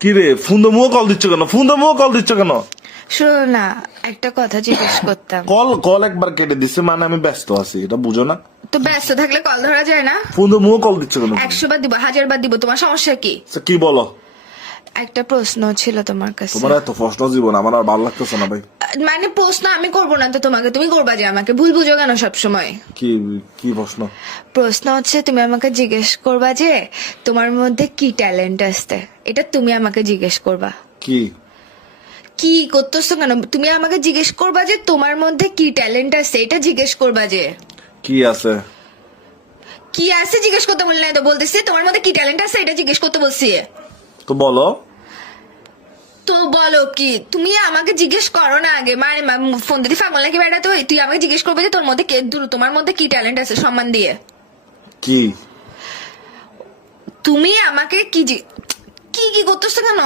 কি রে phone মুও call দিচ্ছ কেন? শোনো না, একটা কথা জিজ্ঞেস করতাম। কল একবার কেটে দিছে, মানে আমি ব্যস্ত আছি, এটা বুঝো না? তো ব্যস্ত থাকলে কল ধরা যায় না? ফোন মুও কল দিচ্ছ কেন? 100 বার দিব, 1000 বার দিব, তোমার সমস্যা কি? আচ্ছা, কি বলো? একটা প্রশ্ন ছিল তোমার কাছে। তোমার এত প্রশ্ন জীবন আমার আর ভালো লাগতেছে না ভাই। মানে প্রশ্ন আমি করবো না তো তোমাকে, তুমি করবা যে আমাকে। ভুল বুঝো কেন সবসময়? কি কি প্রশ্ন? প্রশ্ন হচ্ছে তুমি আমাকে জিজ্ঞেস করবা যে তোমার মধ্যে কি ট্যালেন্ট আছে, এটা তুমি আমাকে জিজ্ঞেস করবা। কি কি করতেছো কেন? তুমি আমাকে জিজ্ঞেস করবা যে তোমার মধ্যে কি ট্যালেন্ট আছে, এটা জিজ্ঞেস করবা যে কি আছে? কি আছে জিজ্ঞেস করতে বললে না তো, বলতেছি তোমার মধ্যে কি ট্যালেন্ট আছে এটা জিজ্ঞেস করতে বলছি। তো বলো। তো বলো কি? তুমি আমাকে জিজ্ঞেস করো না আগে, মানে ফোন দিদি ফাগল নাকি বেড়া? তুই আমাকে জিজ্ঞেস করবে যে তোমার মধ্যে কি ট্যালেন্ট আছে, সম্মান দিয়ে। কি তুমি আমাকে কি কি করতেছো কেন?